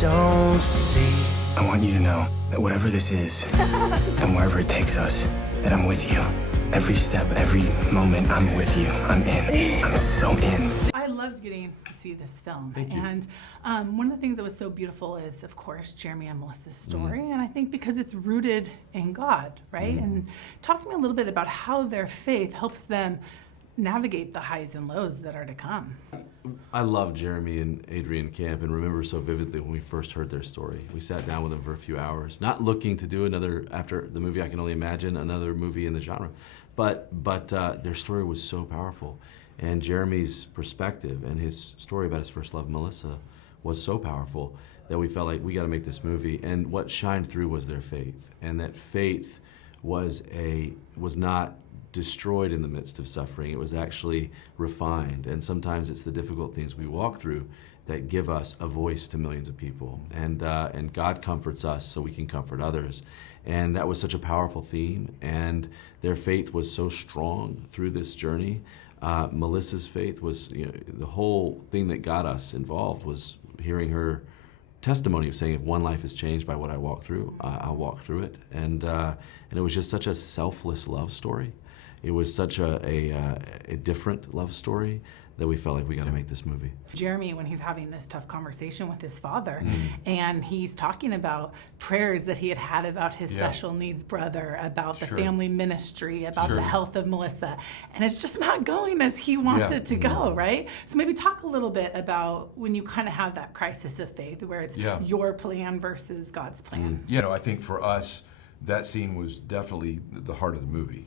don't see. I want you to know that whatever this is, and wherever it takes us, that I'm with you. Every step, every moment, I'm with you. I'm in. I'm so in. I loved getting to see this film. Thank you. And one of the things that was so beautiful is, of course, Jeremy and Melissa's story. And I think because it's rooted in God, right? And talk to me a little bit about how their faith helps them navigate the highs and lows that are to come. I love Jeremy and Adrian Camp and remember so vividly when we first heard their story. We sat down with them for a few hours, not looking to do another, after the movie I Can Only Imagine, another movie in the genre. But their story was so powerful. And Jeremy's perspective and his story about his first love, Melissa, was so powerful that we felt like we got to make this movie. And what shined through was their faith. And that faith was not destroyed in the midst of suffering. It was actually refined. And sometimes it's the difficult things we walk through that give us a voice to millions of people. And God comforts us so we can comfort others. And that was such a powerful theme. And their faith was so strong through this journey. Melissa's faith was, the whole thing that got us involved was hearing her testimony of saying, if one life is changed by what I walk through, I'll walk through it. And it was just such a selfless love story. It was such a different love story that we felt like we got to make this movie. Jeremy, when he's having this tough conversation with his father, and he's talking about prayers that he had about his special needs brother, about the family ministry, about the health of Melissa, and it's just not going as he wants it to go, right? So maybe talk a little bit about when you kind of have that crisis of faith, where it's your plan versus God's plan. I think for us, that scene was definitely the heart of the movie.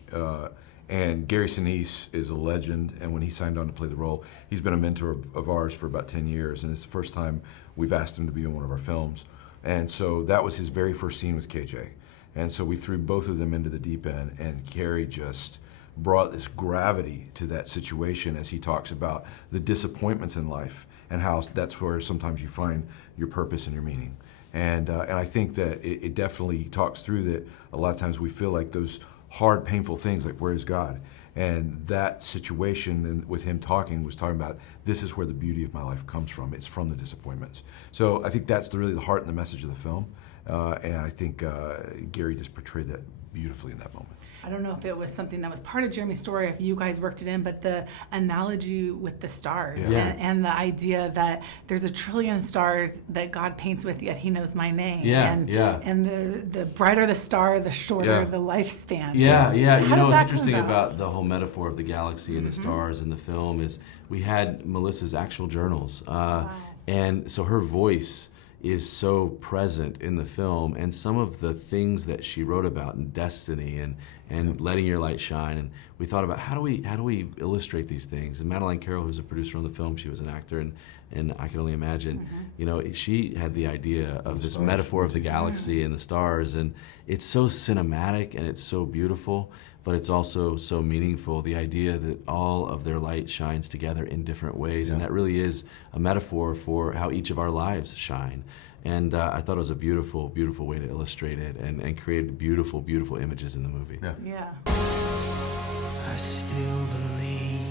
And Gary Sinise is a legend, and when he signed on to play the role, he's been a mentor of ours for about 10 years, and it's the first time we've asked him to be in one of our films. And so that was his very first scene with KJ. And so we threw both of them into the deep end, and Gary just brought this gravity to that situation as he talks about the disappointments in life and how that's where sometimes you find your purpose and your meaning. And I think that it definitely talks through that a lot of times we feel like those hard, painful things like, where is God? And that situation and with him talking was talking about, this is where the beauty of my life comes from. It's from the disappointments. So I think that's really the heart and the message of the film. And I think Gary just portrayed that beautifully in that moment. I don't know if it was something that was part of Jeremy's story, if you guys worked it in, but the analogy with the stars and the idea that there's a trillion stars that God paints with, yet he knows my name. And the brighter the star, the shorter the lifespan. What's interesting about the whole metaphor of the galaxy and the stars in the film is we had Melissa's actual journals. And so her voice is so present in the film, and some of the things that she wrote about in destiny and letting your light shine, and we thought about how do we illustrate these things. And Madeleine Carroll, who's a producer on the film, she was an actor, and I Can Only Imagine, she had the idea of this metaphor of the galaxy and the stars, and it's so cinematic and it's so beautiful, but it's also so meaningful, the idea that all of their light shines together in different ways, and that really is a metaphor for how each of our lives shine. And I thought it was a beautiful, beautiful way to illustrate it and create beautiful, beautiful images in the movie. I still believe